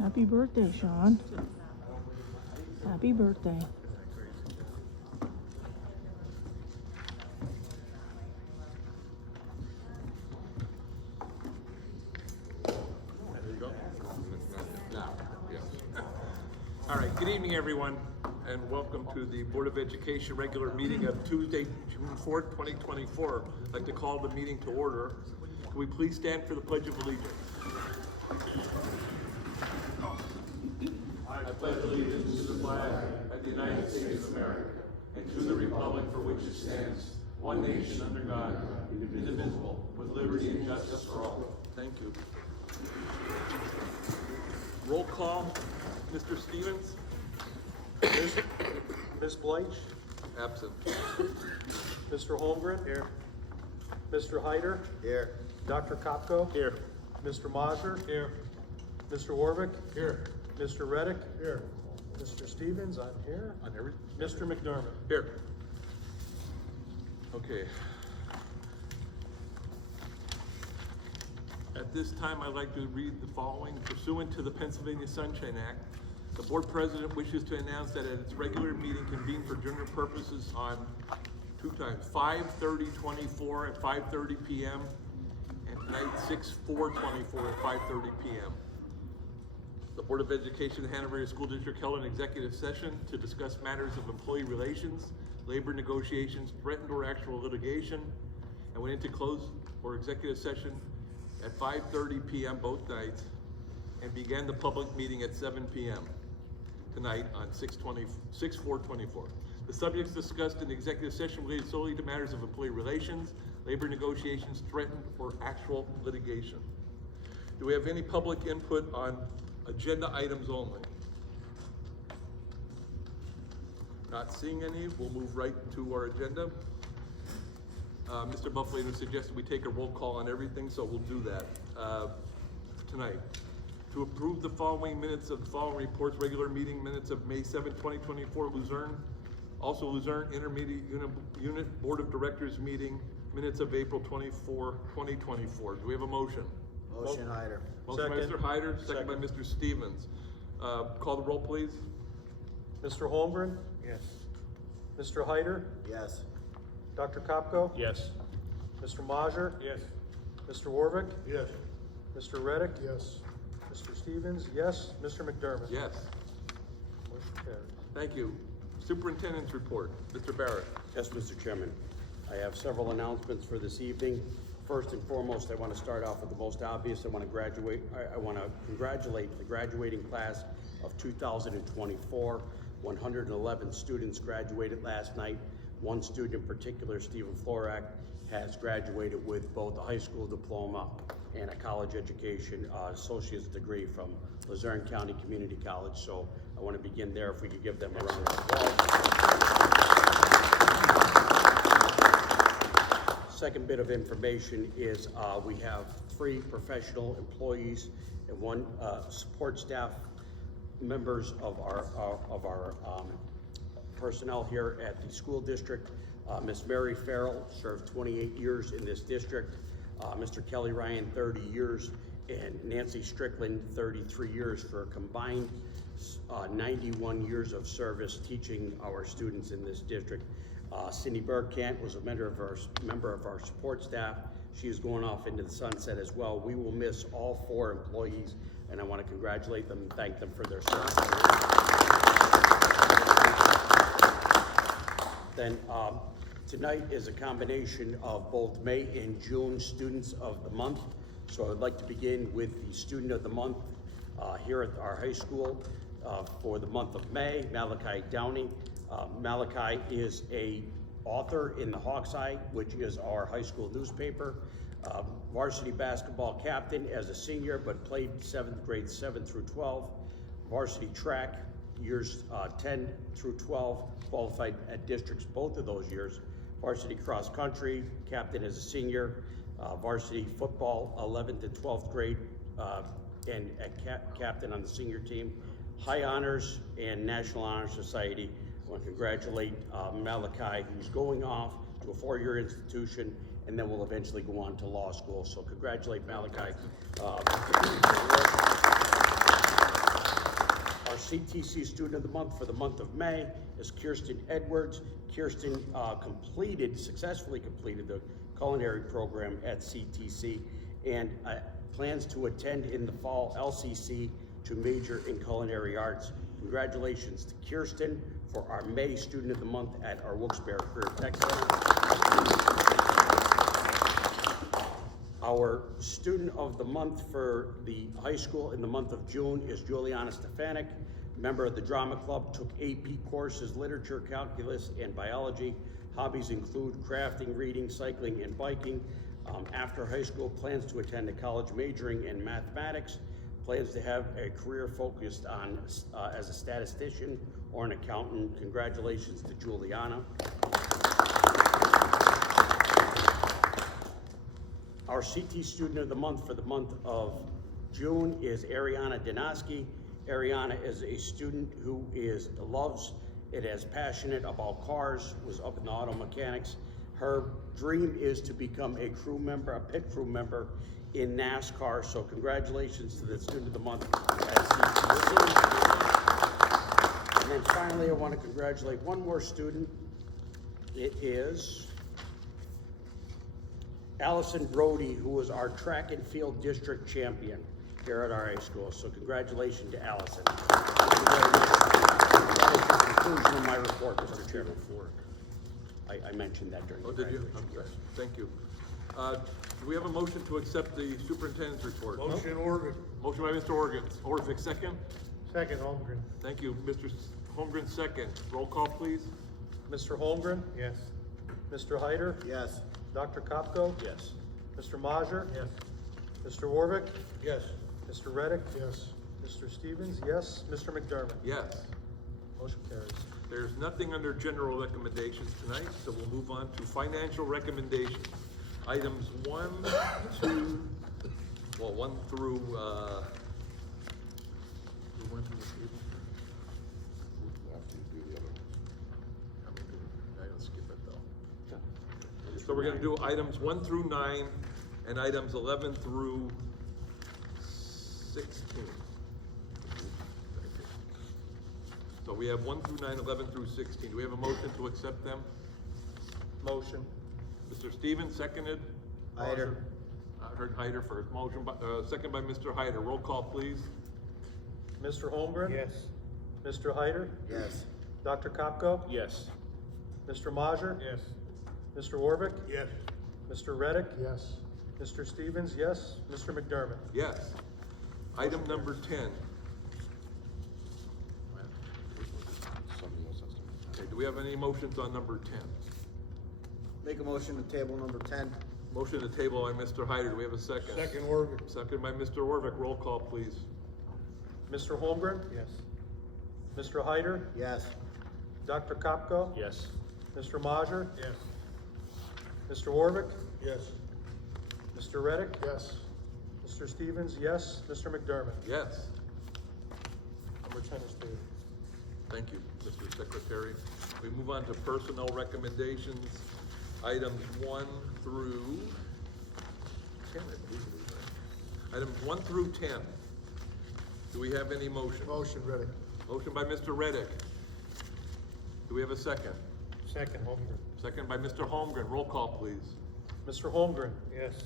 Happy birthday, Sean. Happy birthday. There you go. Now, yeah. All right, good evening, everyone, and welcome to the Board of Education regular meeting of Tuesday, June 4th, 2024. I'd like to call the meeting to order. Can we please stand for the Pledge of Allegiance? I pledge allegiance to the flag of the United States of America and to the republic for which it stands, one nation under God, indivisible, with liberty and justice for all. Thank you. Roll call, Mr. Stevens? Ms. Bleich? Absent. Mr. Holmgren? Here. Mr. Hyder? Here. Dr. Kopko? Here. Mr. Mazur? Here. Mr. Warwick? Here. Mr. Reddick? Here. Mr. Stevens, I'm here. On every? Mr. McDermott? Here. Okay. At this time, I'd like to read the following. Pursuant to the Pennsylvania Sunshine Act, the board president wishes to announce that at its regular meeting convened for general purposes on two times, 5/30/24 at 5:30 p.m. and tonight 6/4/24 at 5:30 p.m. The Board of Education of the Hanover Area School District held an executive session to discuss matters of employee relations, labor negotiations, threatened or actual litigation, and went into closed or executive session at 5:30 p.m. both nights, and began the public meeting at 7 p.m. tonight on 6/4/24. The subjects discussed in the executive session related solely to matters of employee relations, labor negotiations, threatened or actual litigation. Do we have any public input on agenda items only? Not seeing any, we'll move right to our agenda. Mr. Buffalo suggested we take a roll call on everything, so we'll do that tonight. To approve the following minutes of the following reports: regular meeting minutes of May 7, 2024, Luzerne. Also Luzerne Intermediate Unit Board of Directors meeting minutes of April 24, 2024. Do we have a motion? Motion, Hyder. Motion by Second. Mr. Hyder, second by Mr. Stevens. Call the roll, please. Mr. Holmgren? Yes. Mr. Hyder? Yes. Dr. Kopko? Yes. Mr. Mazur? Yes. Mr. Warwick? Yes. Mr. Reddick? Yes. Mr. Stevens? Yes. Mr. McDermott? Yes. Motion carried. Thank you. Superintendent's report, Mr. Barrett. Yes, Mr. Chairman. I have several announcements for this evening. First and foremost, I want to start off with the most obvious. I want to congratulate the graduating class of 2024. 111 students graduated last night. One student in particular, Stephen Florak, has graduated with both a high school diploma and a college education associate's degree from Luzerne County Community College. So I want to begin there. If we could give them a round of applause. Second bit of information is we have 3 professional employees and 1 support staff members of our personnel here at the school district. Ms. Mary Farrell served 28 years in this district. Mr. Kelly Ryan, 30 years, and Nancy Strickland, 33 years, for a combined 91 years of service teaching our students in this district. Cindy Bergkamp was a member of our support staff. She is going off into the sunset as well. We will miss all 4 employees, and I want to congratulate them and thank them for their service. Then tonight is a combination of both May and June students of the month. So I'd like to begin with the student of the month here at our high school for the month of May, Malachi Downey. Malachi is a author in the Hawk's Eye, which is our high school newspaper. Varsity basketball captain as a senior, but played 7th grade 7 through 12. Varsity track years 10 through 12, qualified at districts both of those years. Varsity cross country captain as a senior. Varsity football 11th and 12th grade and captain on the senior team. High honors and National Honor Society. I want to congratulate Malachi, who's going off to a 4-year institution and then will eventually go on to law school. So congratulate Malachi. CTC Student of the Month for the month of May is Kirsten Edwards. Kirsten successfully completed the culinary program at CTC and plans to attend in the fall LCC to major in culinary arts. Congratulations to Kirsten for our May Student of the Month at our Wilkes-Barre Career Tech Center. Our Student of the Month for the high school in the month of June is Juliana Stefanik, member of the Drama Club, took AP courses, literature, calculus, and biology. Hobbies include crafting, reading, cycling, and biking. After high school, plans to attend a college majoring in mathematics, plans to have a career focused on as a statistician or an accountant. Congratulations to Juliana. Our CT Student of the Month for the month of June is Ariana Dinoski. Ariana is a student who loves it, is passionate about cars, was up in the auto mechanics. Her dream is to become a crew member, a pit crew member in NASCAR. So congratulations to the Student of the Month at CTC. And then finally, I want to congratulate one more student. It is Allison Brody, who was our track and field district champion here at our high school. So congratulations to Allison. Thank you very much. That is the conclusion of my report, Mr. Chairman. I mentioned that during the Oh, did you? graduation. Okay, thank you. Do we have a motion to accept the superintendent's report? Motion Orvik. Motion by Mr. Orvik, second. Second, Holmgren. Thank you. Mr. Holmgren, second. Roll call, please. Mr. Holmgren. Yes. Mr. Hyder. Yes. Dr. Kopko. Yes. Mr. Majer. Yes. Mr. Warvick. Yes. Mr. Reddick. Yes. Mr. Stevens, yes. Mr. McDermott. Yes. Motion carries. There's nothing under general recommendations tonight, so we'll move on to financial recommendations. Items 1 through, well, 1 through, we went through the table. After you do the other I'm gonna skip it though. So we're gonna do items 1 through 9 and items 11 through 16. So we have 1 through 9, 11 through 16. Do we have a motion to accept them? Motion. Mr. Stevens, seconded. Hyder. I heard Hyder first. Motion by, second by Mr. Hyder. Roll call, please. Mr. Holmgren. Yes. Mr. Hyder. Yes. Dr. Kopko. Yes. Mr. Majer. Yes. Mr. Warvick. Yes. Mr. Reddick. Yes. Mr. Stevens, yes. Mr. McDermott. Yes. Item number 10. Okay, do we have any motions on number 10? Make a motion to table number 10. Motion to table by Mr. Hyder. Do we have a second? Second Orvik. Second by Mr. Orvik. Roll call, please. Mr. Holmgren. Yes. Mr. Hyder. Yes. Dr. Kopko. Yes. Mr. Majer. Yes. Mr. Warvick. Yes. Mr. Reddick. Yes. Mr. Stevens, yes. Mr. McDermott. Yes. Number 10 is tabled. Thank you, Mr. Secretary. We move on to personnel recommendations, items 1 through 10, I believe it is, right? Items 1 through 10. Do we have any motion? Motion Reddick. Motion by Mr. Reddick. Do we have a second? Second, Holmgren. Second by Mr. Holmgren. Roll call, please. Mr. Holmgren. Yes.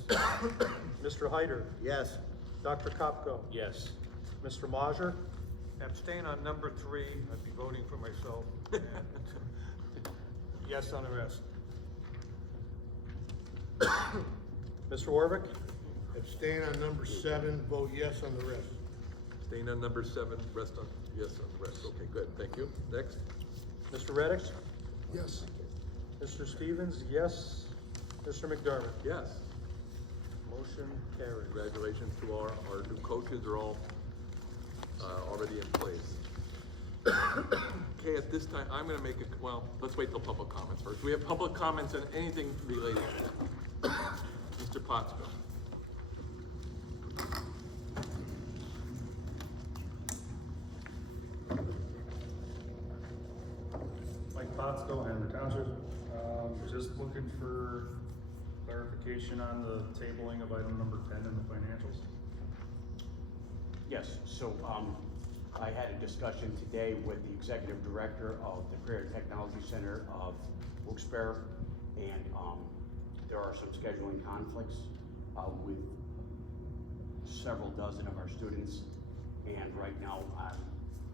Mr. Hyder. Yes. Dr. Kopko. Yes. Mr. Majer. Abstain on number 3, I'd be voting for myself. And yes on the rest. Mr. Warvick. Abstain on number 7, vote yes on the rest. Staying on number 7, rest on, yes on the rest. Okay, good, thank you. Next. Mr. Reddick. Yes. Mr. Stevens, yes. Mr. McDermott. Yes. Motion carries. Congratulations to our new coaches. They're all already in place. Okay, at this time, I'm gonna make a, well, let's wait till public comments first. We have public comments on anything related to that. Mr. Pottsville. Mike Pottsville, Hammer Township. Just looking for clarification on the tabling of item number 10 in the financials. Yes, so, I had a discussion today with the executive director of the Career Technology Center of Wilkes-Barre, and there are some scheduling conflicts with several dozen of our students, and right now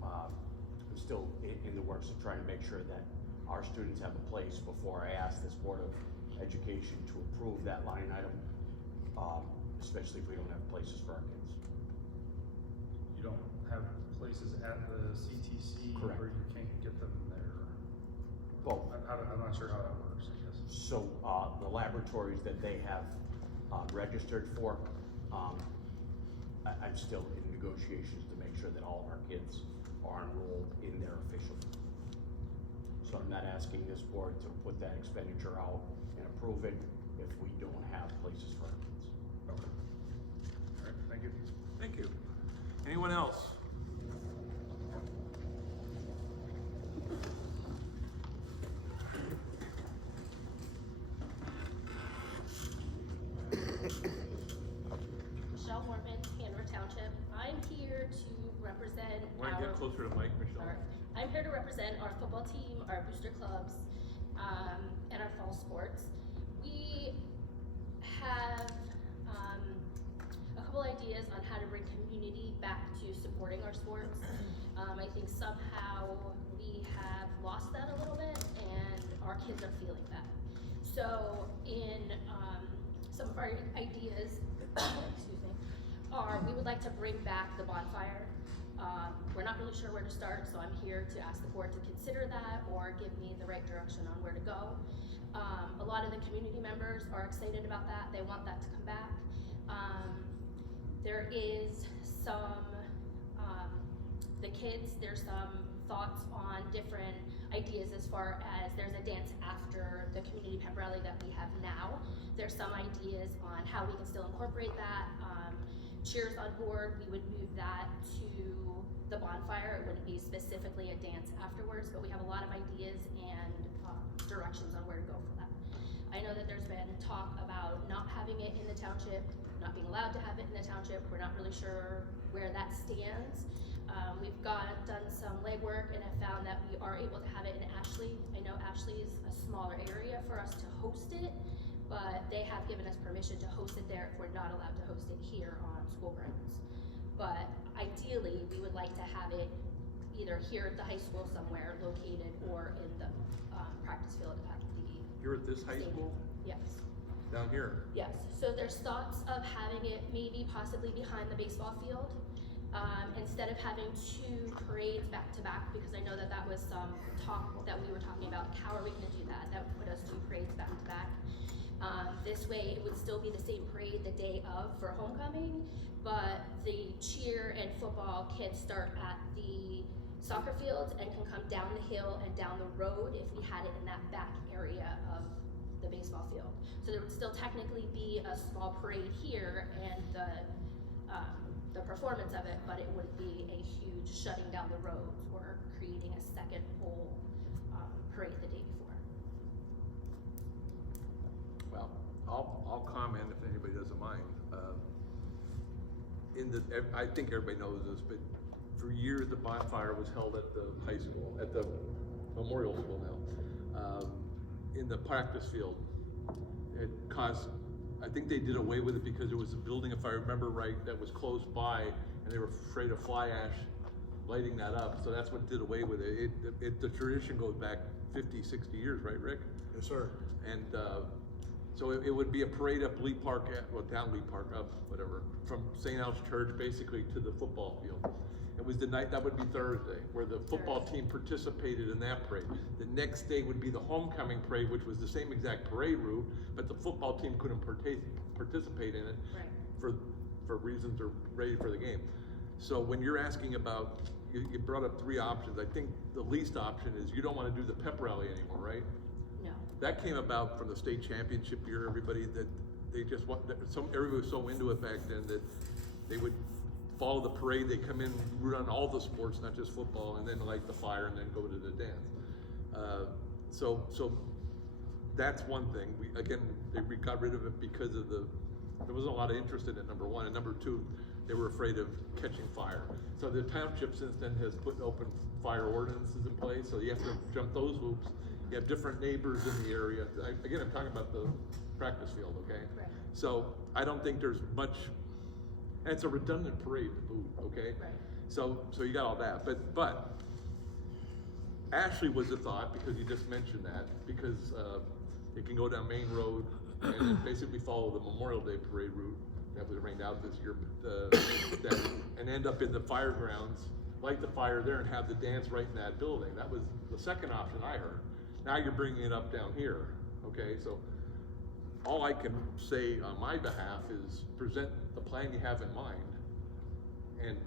I'm still in the works of trying to make sure that our students have a place before I ask this Board of Education to approve that line item, especially if we don't have places for our kids. You don't have places at the CTC? Correct. Or you can't get them there? Both. I'm not sure how that works, I guess. So, the laboratories that they have registered for, I'm still in negotiations to make sure that all of our kids are enrolled in there officially. So I'm not asking this board to put that expenditure out and approve it if we don't have places for our kids. Okay. All right, thank you. Thank you. Anyone else? Michelle Mormon, Hanover Township. I'm here to represent Want to get closer to Mike, Michelle? Sorry. I'm here to represent our football team, our booster clubs, and our fall sports. We have a couple ideas on how to bring community back to supporting our sports. I think somehow we have lost that a little bit, and our kids are feeling that. So in some of our ideas, excuse me, we would like to bring back the bonfire. We're not really sure where to start, so I'm here to ask the board to consider that or give me the right direction on where to go. A lot of the community members are excited about that. They want that to come back. There is some, there's some thoughts on different ideas as far as there's a dance after the community pep rally that we have now. There's some ideas on how we can still incorporate that. Cheers on board, we would move that to the bonfire. It wouldn't be specifically a dance afterwards, but we have a lot of ideas and directions on where to go for that. I know that there's been talk about not having it in the township, not being allowed to have it in the township. We're not really sure where that stands. We've done some legwork and have found that we are able to have it in Ashley. I know Ashley is a smaller area for us to host it, but they have given us permission to host it there if we're not allowed to host it here on school grounds. But ideally, we would like to have it either here at the high school somewhere located or in the practice field at the You're at this high school? Yes. Down here? Yes, so there's thoughts of having it maybe possibly behind the baseball field. Instead of having two parades back to back, because I know that that was some talk that we were talking about, how are we gonna do that? That would put us two parades back to back. This way it would still be the same parade the day of for homecoming, but the cheer and football kids start at the soccer fields and can come down the hill and down the road if we had it in that back area of the baseball field. So there would still technically be a small parade here and the performance of it, but it wouldn't be a huge shutting down the roads or creating a second whole parade the day before. Well, I'll comment if anybody doesn't mind. I think everybody knows this, but for years the bonfire was held at the high school, at the memorial school now, in the practice field. It caused, I think they did away with it because there was a building, if I remember right, that was close by, and they were afraid of fly ash lighting that up, so that's what did away with it. The tradition goes back 50, 60 years, right, Rick? Yes, sir. And so it would be a parade up Lee Park, down Lee Park, up whatever, from St. Al's Church basically to the football field. It was the night, that would be Thursday, where the football team participated in that parade. The next day would be the homecoming parade, which was the same exact parade route, but the football team couldn't participate in it Right. for reasons they're ready for the game. So when you're asking about, you brought up three options. I think the least option is you don't want to do the pep rally anymore, right? No. That came about from the state championship year, everybody, that they just want, everybody was so into it back then that they would follow the parade, they come in, root on all the sports, not just football, and then light the fire and then go to the dance. So that's one thing. We got rid of it because of there wasn't a lot of interest in it, number one, and number two, they were afraid of catching fire. So the township since then has put open fire ordinances in place, so you have to jump those hoops. You have different neighbors in the area. Again, I'm talking about the practice field, okay? Right. So I don't think there's much, and it's a redundant parade to boot, okay? Right. So you got all that, but Ashley was a thought, because you just mentioned that, because it can go down Main Road and then basically follow the Memorial Day parade route that was rained out this year, but and end up in the fire grounds, light the fire there and have the dance right in that building. That was the second option I heard. Now you're bringing it up down here, okay? So all I can say on my behalf is present the plan you have in mind, and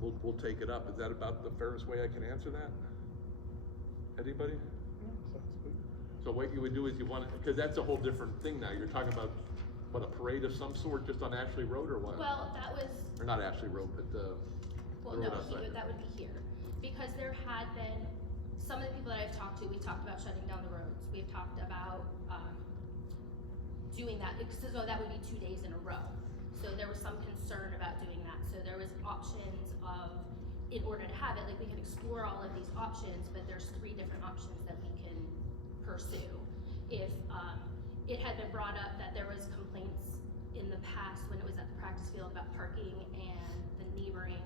we'll take it up. Is that about the fairest way I can answer that? Anybody? So what you would do is you want to, because that's a whole different thing now. You're talking about, what, a parade of some sort just on Ashley Road or what? Well, that was, Or not Ashley Road, but well, the road no, outside. that would be here. Because there had been, some of the people that I've talked to, we talked about shutting down the roads. We've talked about, doing that, so that would be 2 days in a row. So there was some concern about doing that. So there was options of, in order to have it, like we could explore all of these options, but there's 3 different options that we can pursue. If it had been brought up that there was complaints in the past when it was at the practice field about parking and the neighboring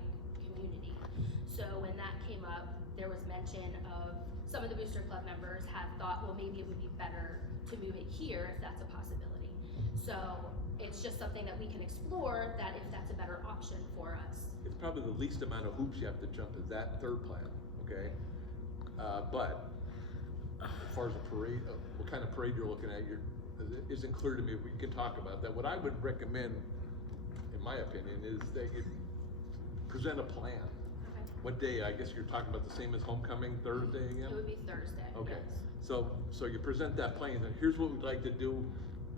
community. So when that came up, there was mention of some of the Booster Club members had thought, well, maybe it would be better to move it here if that's a possibility. So it's just something that we can explore, that if that's a better option for us. It's probably the least amount of hoops you have to jump is that third plan, okay? But as far as a parade, what kind of parade you're looking at, it isn't clear to me. We can talk about that. What I would recommend, in my opinion, is that you present a plan. Okay. What day? I guess you're talking about the same as homecoming, Thursday again? It would be Thursday. Okay, Yes. so you present that plan, and here's what we'd like to do,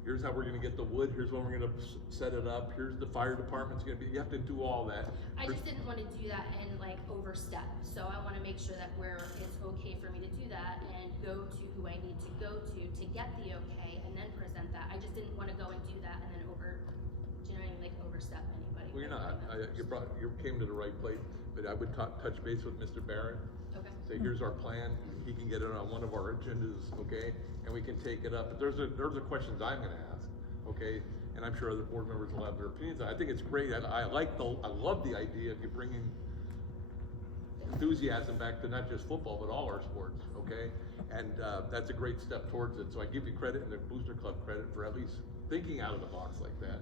here's how we're gonna get the wood, here's when we're gonna set it up, here's the fire department's gonna be, you have to do all that. I just didn't want to do that and like overstep, so I want to make sure that it's okay for me to do that and go to who I need to go to get the okay and then present that. I just didn't want to go and do that and then overstep anybody. Well, you're by not, doing that. you came to the right place, but I would touch base with Mr. Barrett, Okay. say, here's our plan, he can get it on one of our agendas, okay? And we can take it up, but there's the questions I'm gonna ask, okay? And I'm sure other board members will have their opinions. I think it's great, I love the idea of you bringing enthusiasm back to not just football, but all our sports, okay? And that's a great step towards it, so I give you credit and the Booster Club credit for at least thinking out of the box like that.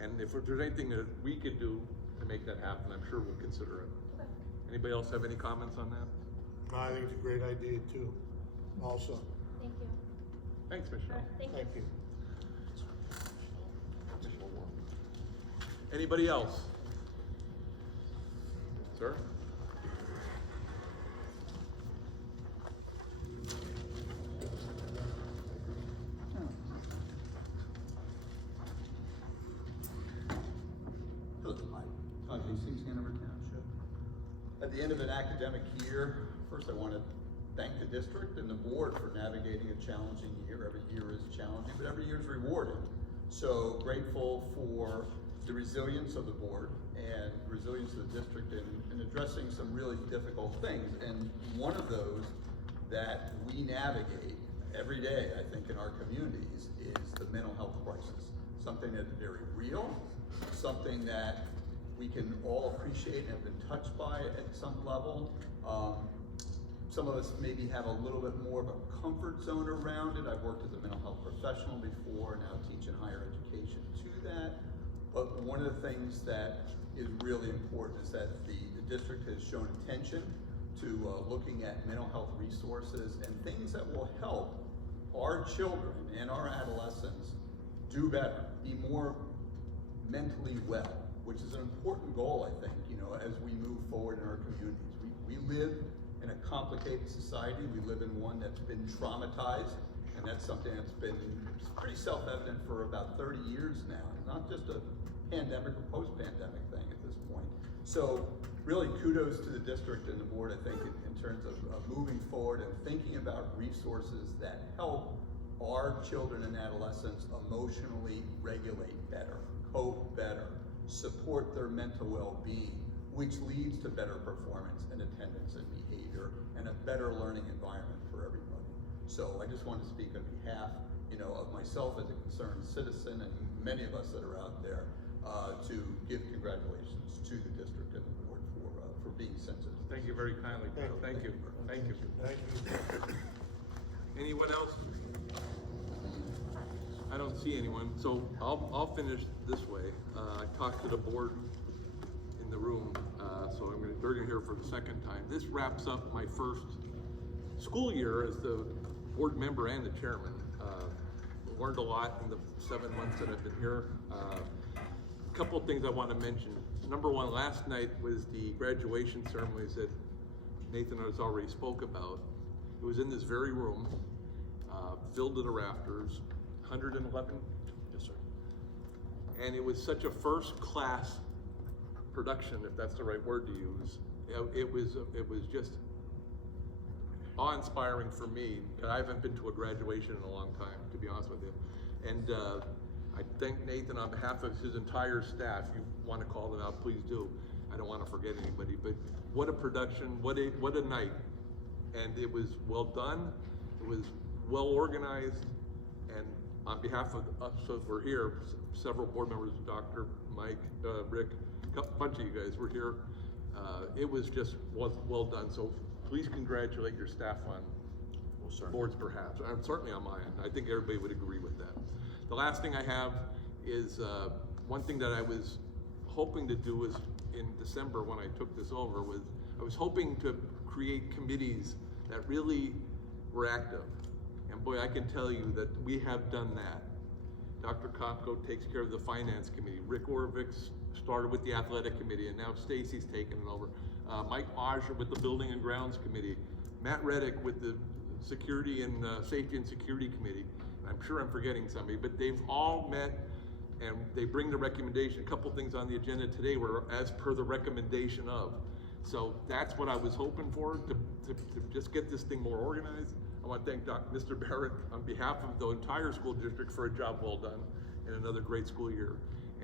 And if there's anything that we could do to make that happen, I'm sure we'll consider it. Okay. Anybody else have any comments on that? I think it's a great idea too, also. Thank you. Thanks, Michelle. Thank you. Thank you. Anybody else? Sir? Hanover Township. At the end of an academic year, first I want to thank the district and the board for navigating a challenging year. Every year is challenging, but every year is rewarding. So grateful for the resilience of the board and resilience of the district in addressing some really difficult things. And one of those that we navigate every day, I think, in our communities is the mental health crisis. Something that's very real, something that we can all appreciate and have been touched by at some level. Some of us maybe have a little bit more of a comfort zone around it. I've worked as a mental health professional before, now teach in higher education to that. But one of the things that is really important is that the district has shown attention to looking at mental health resources and things that will help our children and our adolescents do better, be more mentally well, which is an important goal, I think, as we move forward in our communities. We live in a complicated society. We live in one that's been traumatized, and that's something that's been pretty self-evident for about 30 years now. It's not just a pandemic or post-pandemic thing at this point. So really kudos to the district and the board, I think, in terms of moving forward and thinking about resources that help our children and adolescents emotionally regulate better, cope better, support their mental well-being, which leads to better performance and attendance and behavior and a better learning environment for everybody. So I just want to speak on behalf, of myself as a concerned citizen and many of us that are out there, to give congratulations to the district and the board for being sensitive. Thank you very kindly, Bill. Thank you. Thank you. Thank you. Anyone else? I don't see anyone, so I'll finish this way. I talked to the board in the room, so they're gonna hear for the second time. This wraps up my first school year as the board member and the chairman. Learned a lot in the 7 months that I've been here. A couple of things I want to mention. Number one, last night was the graduation ceremonies that Nathan has already spoke about. It was in this very room, filled to the rafters, 111? Yes, sir. And it was such a first-class production, if that's the right word to use. It was just awe-inspiring for me. I haven't been to a graduation in a long time, to be honest with you. And I thank Nathan on behalf of his entire staff. You want to call them out, please do. I don't want to forget anybody, but what a production, what a night. And it was well done, it was well organized, and on behalf of us, so we're here, several board members, Dr. Mike, Rick, a bunch of you guys were here. It was just well done, so please congratulate your staff on boards perhaps, certainly on mine. I think everybody would agree with that. The last thing I have is one thing that I was hoping to do was in December when I took this over was I was hoping to create committees that really were active. And boy, I can tell you that we have done that. Dr. Kopko takes care of the finance committee. Rick Orvix started with the athletic committee, and now Stacy's taken it over. Mike Osher with the building and grounds committee. Matt Reddick with the security and safety and security committee. I'm sure I'm forgetting somebody, but they've all met and they bring the recommendation. A couple things on the agenda today were as per the recommendation of. So that's what I was hoping for, to just get this thing more organized. I want to thank Mr. Barrett on behalf of the entire school district for a job well done and another great school year.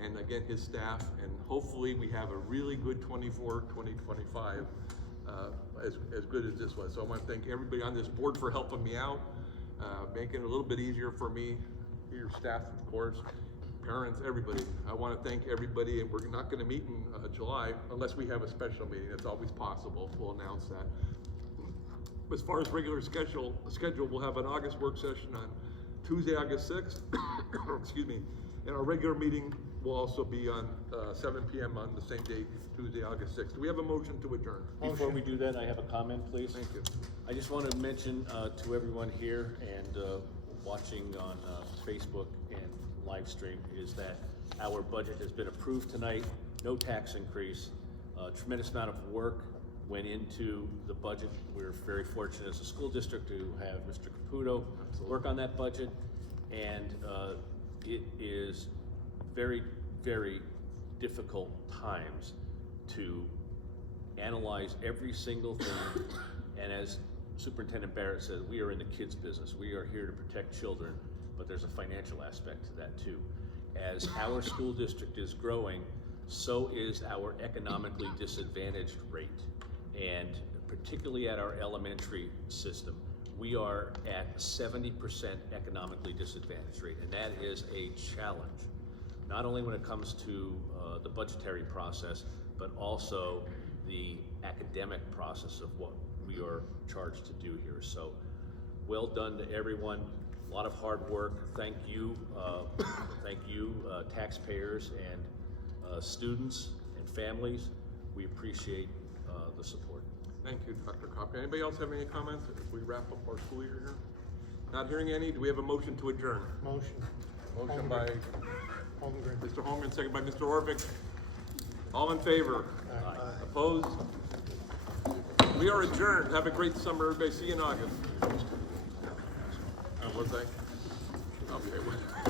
And again, his staff, and hopefully we have a really good 2025 as good as this was. So I want to thank everybody on this board for helping me out, making it a little bit easier for me, your staff, of course, parents, everybody. I want to thank everybody, and we're not going to meet in July unless we have a special meeting. That's always possible. We'll announce that. As far as regular schedule, we'll have an August work session on Tuesday, August 6th, excuse me, and our regular meeting will also be on 7 p.m. on the same date, Tuesday, August 6th. Do we have a motion to adjourn? Before we do that, I have a comment, please. Thank you. I just want to mention to everyone here and watching on Facebook and live stream is that our budget has been approved tonight, no tax increase, a tremendous amount of work went into the budget. We're very fortunate as a school district to have Mr. Caputo work on that budget, and it is very, very difficult times to analyze every single thing. And as Superintendent Barrett said, we are in the kids business. We are here to protect children, but there's a financial aspect to that too. As our school district is growing, so is our economically disadvantaged rate. And particularly at our elementary system, we are at 70% economically disadvantaged rate, and that is a challenge. Not only when it comes to the budgetary process, but also the academic process of what we are charged to do here. So well done to everyone, a lot of hard work. Thank you, taxpayers and students and families. We appreciate the support. Thank you, Dr. Kopka. Anybody else have any comments as we wrap up our school year here? Not hearing any, do we have a motion to adjourn? Motion. Motion by Holmgren. Mr. Holmgren, second by Mr. Orvik. All in favor? Aye. Opposed? We are adjourned. Have a great summer, everybody. See you in August. Was I? Okay.